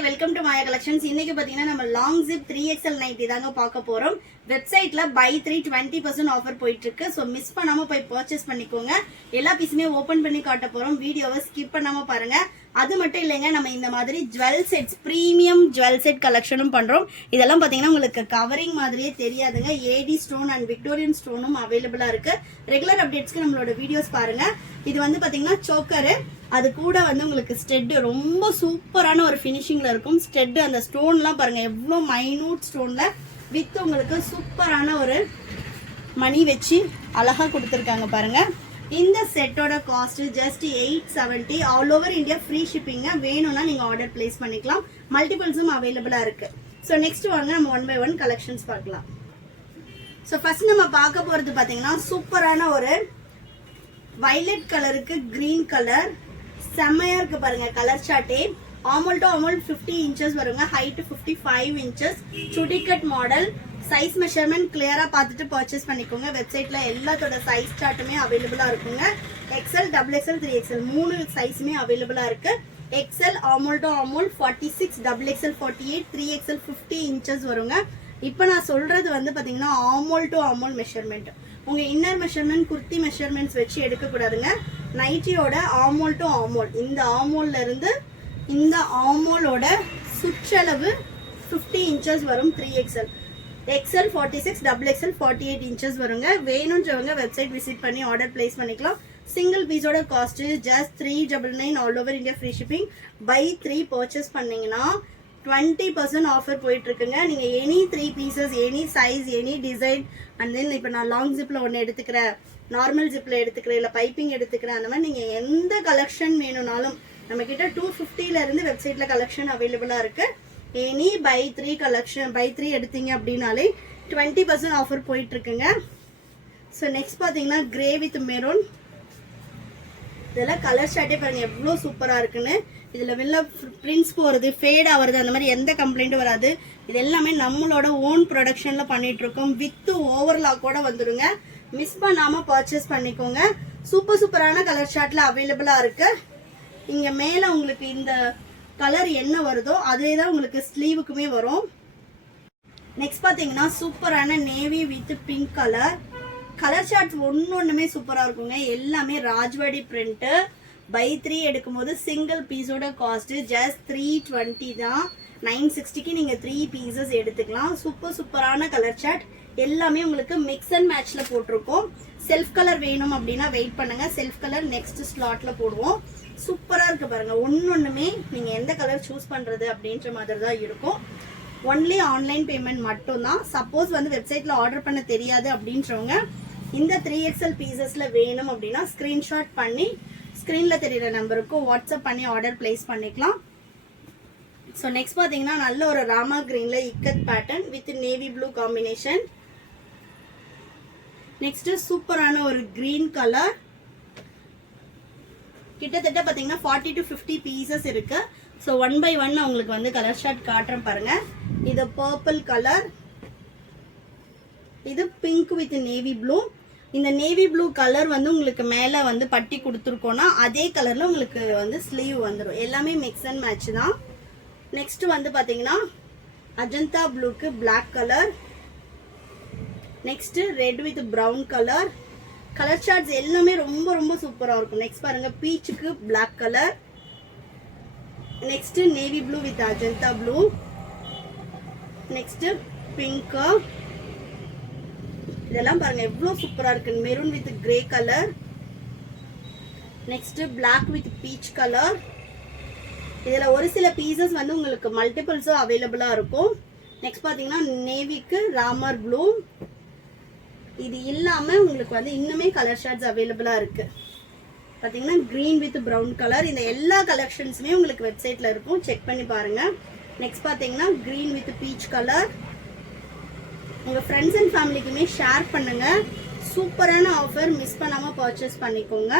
Hi welcome to Maya collections. இன்னைக்கு பாத்தீங்கன்னா நம்ம லாங் ஜிப் 3XL நைட்டி தாங்க பார்க்க போறோம். வெப்சைட்ல பை 3 20% ஆஃபர் போயிட்டு இருக்கு. ஸோ மிஸ் பண்ணாம போய் பர்ச்சேஸ் பண்ணிக்கோங்க. எல்லா பீஸுமே ஓபன் பண்ணி காட்ட போறோம். வீடியோவை ஸ்கிப் பண்ணாம பாருங்க. அது மட்டும் இல்லைங்க, நம்ம இந்த மாதிரி jewel sets premium jewel set கலெக்ஷனும் பண்றோம். இதெல்லாம் பாத்தீங்கன்னா உங்களுக்கு கவரிங் மாதிரியே தெரியாதுங்க. ஏடி ஸ்டோன் அண்ட் விக்டோரியன் ஸ்டோனும் அவைலபிளா இருக்கு. ரெகுலர் அப்டேட்ஸ்க்கு நம்மளோட வீடியோஸ் பாருங்க. இது வந்து பாத்தீங்கன்னா சோக்கரு, அது கூட வந்து உங்களுக்கு ஸ்டெட் ரொம்ப சூப்பரான ஒரு ஃபினிஷிங்ல இருக்கும். ஸ்டெட் அந்த ஸ்டோன்லாம் பாருங்க எவ்வளோ மைனூட் ஸ்டோன்ல வித் உங்களுக்கு சூப்பரான ஒரு மணி வச்சு அழகா கொடுத்துருக்காங்க பாருங்க. இந்த செட்டோட cost just 870. All over India free ஷிப்பிங்க. வேணும்னா நீங்க ஆர்டர் பிளேஸ் பண்ணிக்கலாம். மல்டிபிள்ஸும் அவைலபிளா இருக்கு. ஸோ நெக்ஸ்ட் வாங்க நம்ம 1 by 1 கலெக்ஷன்ஸ் பார்க்கலாம். ஸோ ஃபர்ஸ்ட் நம்ம பார்க்க போறது பாத்தீங்கன்னா சூப்பரான ஒரு வயலட் கலருக்கு கிரீன் கலர் செம்மையா இருக்கு பாருங்க. கலர் சார்ட்டே ஆமோல் டு ஆமோல் 50 inches வருங்க. Height 55 inches. Chudi cut model. Size measurement கிளியரா பார்த்துட்டு பர்ச்சேஸ் பண்ணிக்கோங்க. வெப்சைட்ல எல்லாத்தோட சைஸ் சார்ட்டுமே அவைலபிளா இருக்குங்க. XL, XXL, 3XL 3 சைஸுமே அவைலபிளா இருக்கு. XL ஆமோல் டு ஆமோல் 46, XXL 48, 3XL 50 inches வருங்க. இப்போ நான் சொல்றது வந்து பாத்தீங்கன்னா ஆமோல் டு ஆமோல் மெஷர்மெண்ட். உங்க இன்னர் மெஷர்மெண்ட் குர்த்தி மெஷர்மெண்ட்ஸ் வச்சு எடுக்க கூடாதுங்க. நைட்டியோட ஆமோல் டு ஆமோல், இந்த ஆமோல்ல இருந்து இந்த ஆமோலோட சுற்றளவு 50 inches வரும். 3XL, XL 46, XXL 48 inches வருங்க. வேணும்ன்றவங்க வெப்சைட் விசிட் பண்ணி ஆர்டர் பிளேஸ் பண்ணிக்கலாம். சிங்கிள் பீஸோட cost just 399. All over India free shipping. Buy 3 purchase பண்ணீங்கன்னா 20% ஆஃபர் போயிட்டு இருக்குங்க. நீங்க any 3 pieces, any size, any design, and then இப்போ நான் லாங் ஜிப்ல ஒன்று எடுத்துக்கிறேன், நார்மல் ஜிப்ல எடுத்துக்கிறேன், இல்லை பைப்பிங் எடுத்துக்கிறேன், அந்த மாதிரி நீங்க எந்த கலெக்ஷன் வேணும்னாலும் நம்ம கிட்ட 250ல இருந்து வெப்சைட்ல கலெக்ஷன் அவைலபிளா இருக்கு. எனி பை 3 கலெக்ஷன், பை 3 எடுத்தீங்க அப்படின்னாலே 20% ஆஃபர் போயிட்டு இருக்குங்க. ஸோ நெக்ஸ்ட் பாத்தீங்கன்னா கிரே வித் மெரூன். இதெல்லாம் கலர் ஷார்ட்டே பாருங்க எவ்வளோ சூப்பரா இருக்குன்னு. இதுல வெளில பிரிண்ட்ஸ் போறது, ஃபேட் ஆகுறது, அந்த மாதிரி எந்த கம்ப்ளைண்ட்டும் வராது. இது எல்லாமே நம்மளோட ஓன் ப்ரொடக்ஷன்ல பண்ணிட்டு இருக்கோம். வித் ஓவர்லாக்கோட வந்துருங்க. மிஸ் பண்ணாம பர்ச்சேஸ் பண்ணிக்கோங்க. சூப்பரான கலர் ஷார்ட்ல அவைலபிளா இருக்கு. இங்க மேல உங்களுக்கு இந்த கலர் என்ன வருதோ அதே தான் உங்களுக்கு ஸ்லீவுக்குமே வரும். நெக்ஸ்ட் பாத்தீங்கன்னா சூப்பரான navy with pink colour. Colour shorts ஒன்னொன்னுமே சூப்பரா இருக்குங்க. எல்லாமே ராஜ்வாடி பிரிண்ட். பை 3 எடுக்கும் போது சிங்கிள் பீஸோட காஸ்ட் ஜஸ்ட் 320 தான். 960க்கு நீங்க 3 பீசஸ் எடுத்துக்கலாம். சூப்பரான கலர் சார்ட். எல்லாமே உங்களுக்கு மிக்ஸ் அண்ட் மேட்ச்ல போட்டிருக்கோம். செல்ஃப் கலர் வேணும் அப்படின்னா வெயிட் பண்ணுங்க. செல்ஃப் கலர் நெக்ஸ்ட் ஸ்லாட்ல போடுவோம். சூப்பரா இருக்கு பாருங்க. ஒன்னொன்னுமே நீங்க எந்த கலர் சூஸ் பண்றது அப்படின்ற மாதிரி தான் இருக்கும். ஒன்லி ஆன்லைன் பேமெண்ட் மட்டும் தான். சப்போஸ் வந்து வெப்சைட்ல ஆர்டர் பண்ண தெரியாது அப்படின்றவங்க இந்த 3XL பீசஸ்ல வேணும் அப்படின்னா ஸ்கிரீன்ஷாட் பண்ணி ஸ்கிரீன்ல தெரியுற நம்பருக்கு வாட்ஸ்அப் பண்ணி ஆர்டர் பிளேஸ் பண்ணிக்கலாம். ஸோ நெக்ஸ்ட் பாத்தீங்கன்னா நல்ல ஒரு ராமா கிரீன்ல ikat pattern with navy blue combination. Next சூப்பரான ஒரு கிரீன் கலர். கிட்டத்தட்ட பாத்தீங்கன்னா 40 to 50 பீசஸ் இருக்கு. ஸோ 1 by 1 உங்களுக்கு வந்து கலர் ஷார்ட் காட்டுறேன் பாருங்க. இது பர்பிள் கலர், இது பிங்க் வித் நேவி ப்ளூ. இந்த நேவி ப்ளூ கலர் வந்து உங்களுக்கு மேல வந்து பட்டி கொடுத்துருக்கோம்னா அதே கலர்ல உங்களுக்கு வந்து ஸ்லீவ் வந்துடும். எல்லாமே மிக்ஸ் அண்ட் மேட்ச் தான். நெக்ஸ்ட் வந்து பாத்தீங்கன்னா அஜந்தா ப்ளூக்கு black colour. Next red with brown colour. Colour charts எல்லாமே ரொம்ப சூப்பரா இருக்கும். நெக்ஸ்ட் பாருங்க பீச்சுக்கு black colour. Next navy blue with Ajanta blue. Next pink. இதெல்லாம் பாருங்க எவ்வளவு சூப்பரா இருக்கு. Maroon with grey colour. Next black with peach colour. இதுல ஒரு சில பீசஸ் வந்து உங்களுக்கு மல்டிபிள்ஸும் அவைலபிளா இருக்கும். நெக்ஸ்ட் பாத்தீங்கன்னா நேவிக்கு ராமர் ப்ளூ. இது இல்லாம உங்களுக்கு வந்து இன்னுமே கலர் ஷார்ட்ஸ் அவைலபிளா இருக்கு. பாத்தீங்கன்னா கிரீன் வித் பிரவுன் கலர். இந்த எல்லா கலெக்ஷன்ஸுமே உங்களுக்கு வெப்சைட்ல இருக்கும். செக் பண்ணி பாருங்க. நெக்ஸ்ட் பாத்தீங்கன்னா கிரீன் வித் பீச் கலர். உங்க ஃப்ரெண்ட்ஸ் அண்ட் ஃபேமிலிக்குமே ஷேர் பண்ணுங்க. சூப்பரான ஆஃபர். மிஸ் பண்ணாம பர்ச்சேஸ் பண்ணிக்கோங்க.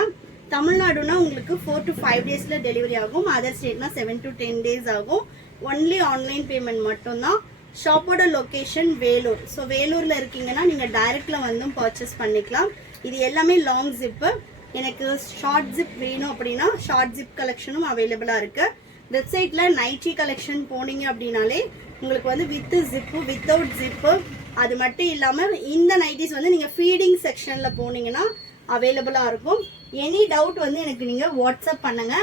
தமிழ்நாடுனா உங்களுக்கு 4 to 5 டேஸ்ல டெலிவரி ஆகும். அதர் ஸ்டேட்னா 7 to 10 days ஆகும். ஒன்லி ஆன்லைன் பேமெண்ட் மட்டும் தான். ஷாப்போட லொகேஷன் வேலூர். ஸோ வேலூர்ல இருக்கீங்கன்னா நீங்க டைரக்ட்ல வந்து பர்ச்சேஸ் பண்ணிக்கலாம். இது எல்லாமே லாங் ஜிப்பு. எனக்கு ஷார்ட் ஜிப் வேணும் அப்படின்னா ஷார்ட் ஜிப் கலெக்ஷனும் அவைலபிளா இருக்கு. வெப்சைட்ல நைட்டி கலெக்ஷன் போனீங்க அப்படின்னாலே உங்களுக்கு வந்து வித் ஜிப்பு வித்தவுட் ஜிப்பு, அது மட்டும் இல்லாம இந்த நைட்டிஸ் வந்து நீங்க ஃபீடிங் செக்ஷன்ல போனீங்கன்னா அவைலபிளா இருக்கும். எனி டவுட் வந்து எனக்கு நீங்க வாட்ஸ்அப் பண்ணுங்க.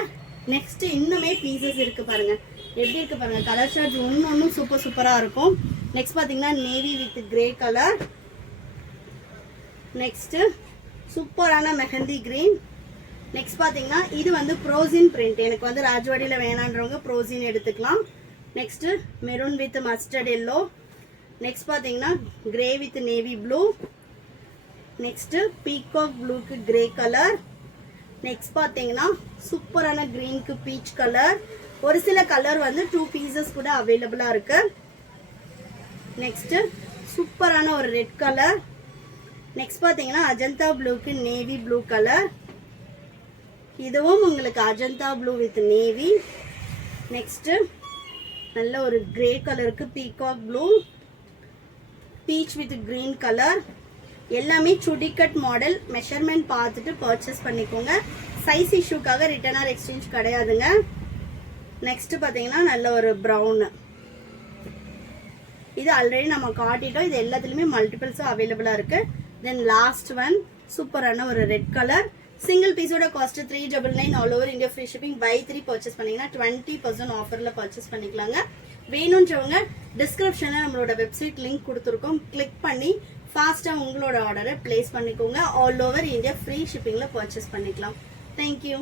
நெக்ஸ்ட் இன்னுமே பீசஸ் இருக்கு பாருங்க, எப்படி இருக்கு பாருங்க. கலர் சார்ஜ் ஒன்னும் சூப்பர் சூப்பரா இருக்கும். நெக்ஸ்ட் பாத்தீங்கன்னா navy with grey colour. Next சூப்பரான மெஹந்தி கிரீன். நெக்ஸ்ட் பாத்தீங்கன்னா இது வந்து ப்ரோசின் பிரிண்ட், எனக்கு வந்து ராஜவாடியில வேணான்றவங்க ப்ரோசின் எடுத்துக்கலாம். Next maroon with mustard yellow. Next பாத்தீங்கன்னா grey with navy blue. Next peacock ப்ளூக்கு கிரே கலர். நெக்ஸ்ட் பாத்தீங்கன்னா சூப்பரான கிரீனுக்கு பீச் கலர். ஒரு சில கலர் வந்து 2 பீசஸ் கூட அவைலபிளா இருக்கு. நெக்ஸ்ட் சூப்பரான ஒரு ரெட் கலர். நெக்ஸ்ட் பாத்தீங்கன்னா அஜந்தா ப்ளூக்கு நேவி ப்ளூ கலர். இதுவும் உங்களுக்கு Ajanta blue with navy. Next நல்ல ஒரு கிரே கலருக்கு peacock blue, peach with green colour. எல்லாமே சுடி கட் மாடல். மெஷர்மெண்ட் பார்த்துட்டு பர்ச்சேஸ் பண்ணிக்கோங்க. சைஸ் இஷ்யூக்காக ரிட்டர்ன் ஆர் எக்ஸ்சேஞ்ச் கிடையாதுங்க. நெக்ஸ்ட் பாத்தீங்கன்னா நல்ல ஒரு ப்ரௌன். இது ஆல்ரெடி நம்ம காட்டிட்டோம். இது எல்லாத்துலயுமே மல்டிபிள்ஸும் அவைலபிளா இருக்கு. தென் லாஸ்ட் ஒன் சூப்பரான ஒரு ரெட் கலர். சிங்கிள் பீஸோட cost 399. All over India free shipping. Buy 3 purchase பண்ணீங்கன்னா 20% ஆஃபர்ல பர்ச்சேஸ் பண்ணிக்கலாங்க. வேணும்ன்றவங்க டிஸ்கிரிப்ஷன்ல நம்மளோட வெப்சைட் லிங்க் கொடுத்துருக்கோம், கிளிக் பண்ணி ஃபாஸ்டா உங்களோட ஆர்டரை பிளேஸ் பண்ணிக்கோங்க. ஆல் ஓவர் இந்தியா ஃப்ரீ ஷிப்பிங்ல பர்ச்சேஸ் பண்ணிக்கலாம். தேங்க்யூ.